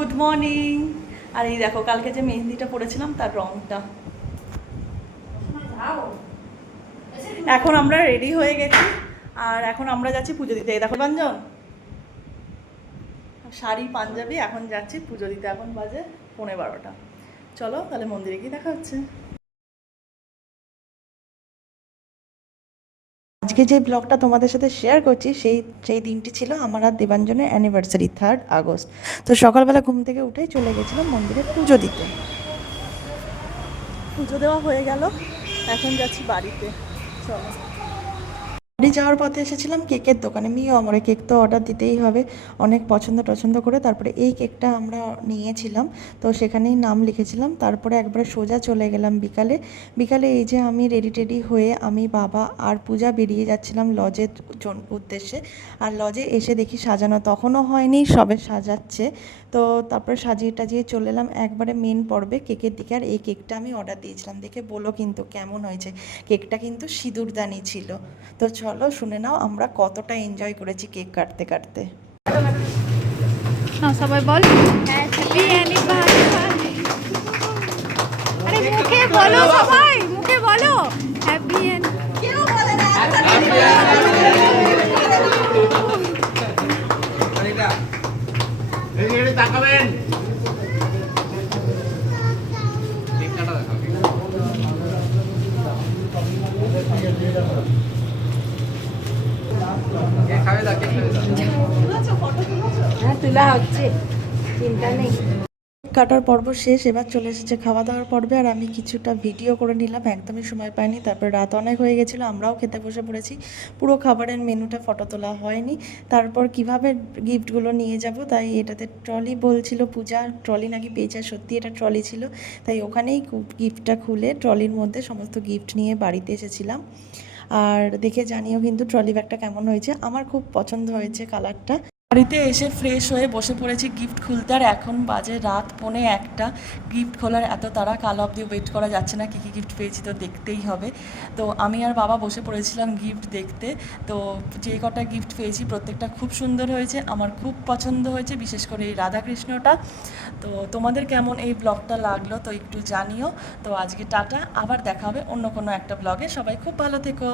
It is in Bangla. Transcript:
Good morning. আর এই দেখো কালকে যে মেহেন্দিটা পরেছিলাম তার রংটা। এখন আমরা রেডি হয়ে গেছি আর এখন আমরা যাচ্ছি পুজো দিতে। এই দেখো বাঞ্জন, শাড়ি পাঞ্জাবি, এখন যাচ্ছি পুজো দিতে। এখন বাজে 11:30। চলো তাহলে মন্দিরে গিয়ে দেখা হচ্ছে। আজকে যে ব্লগটা তোমাদের সাথে শেয়ার করছি সেই দিনটি ছিল আমার আর দেবাঞ্জনের অ্যানিভার্সারি, 3 আগস্ট। তো সকালবেলা ঘুম থেকে উঠেই চলে গেছিলাম মন্দিরে পুজো দিতে। পুজো দেওয়া হয়ে গেল, এখন যাচ্ছি বাড়িতে। চলো। বাড়ি যাওয়ার পথে এসেছিলাম কেকের দোকানে। মিও আমরে কেক তো অর্ডার দিতেই হবে, অনেক পছন্দ করে তারপরে এই কেকটা আমরা নিয়েছিলাম। তো সেখানেই নাম লিখেছিলাম। তারপরে একবারে সোজা চলে গেলাম বিকালে। বিকালে এই যে আমি রেডি হয়ে আমি, বাবা আর পূজা বেরিয়ে যাচ্ছিলাম লজের উদ্দেশ্যে। আর লজে এসে দেখি সাজানো তখনও হয়নি, সবে সাজাচ্ছে। তো তারপরে সাজিয়ে টাজিয়ে চলে এলাম একবারে মেন পর্বে, কেকের দিকে। আর এই কেকটা আমি অর্ডার দিয়েছিলাম, দেখে বলো কিন্তু কেমন হয়েছে। কেকটা কিন্তু সিঁদুরদানি ছিল। তো চলো শুনে নাও আমরা কতটা এনজয় করেছি কেক কাটতে কাটতে। সবাই বল হ্যাপি অ্যানিভার্সারি। আরে মুখে বলো, সবাই মুখে বলো হ্যাপি কেউ বলে না। এই তাকাবেন। কেক কাটা দেখাও। কেক খাবে দাও, কেক খাবে দাও। হ্যাঁ তোলা হচ্ছে, চিন্তা নেই। কাটার পর্ব শেষ, এবার চলে এসেছে খাওয়া দাওয়ার পর্বে। আর আমি কিছুটা ভিডিও করে নিলাম, একদমই সময় পাইনি। তারপরে রাত অনেক হয়ে গেছিলো, আমরাও খেতে বসে পড়েছি। পুরো খাবারের মেনুটা ফটো তোলা হয়নি। তারপর কিভাবে গিফটগুলো নিয়ে যাব, তাই এটাতে ট্রলি বলছিল পূজা, ট্রলি নাকি পেয়েছে। সত্যি এটা ট্রলি ছিল, তাই ওখানেই গিফটটা খুলে ট্রলির মধ্যে সমস্ত গিফট নিয়ে বাড়িতে এসেছিলাম। আর দেখে জানিও কিন্তু ট্রলি ব্যাগটা কেমন হয়েছে। আমার খুব পছন্দ হয়েছে কালারটা। বাড়িতে এসে ফ্রেশ হয়ে বসে পড়েছি গিফট খুলতে। আর এখন বাজে রাত 1:45। গিফট খোলার এত তাড়া, কাল অবধি ওয়েট করা যাচ্ছে না। কী কী গিফট পেয়েছি তো দেখতেই হবে। তো আমি আর বাবা বসে পড়েছিলাম গিফট দেখতে। তো যে কটা গিফট পেয়েছি প্রত্যেকটা খুব সুন্দর হয়েছে, আমার খুব পছন্দ হয়েছে, বিশেষ করে এই রাধাকৃষ্ণটা। তো তোমাদের কেমন এই ব্লগটা লাগলো তো একটু জানিও। তো আজকে টাটা, আবার দেখা হবে অন্য কোনো একটা ব্লগে। সবাই খুব ভালো থেকো।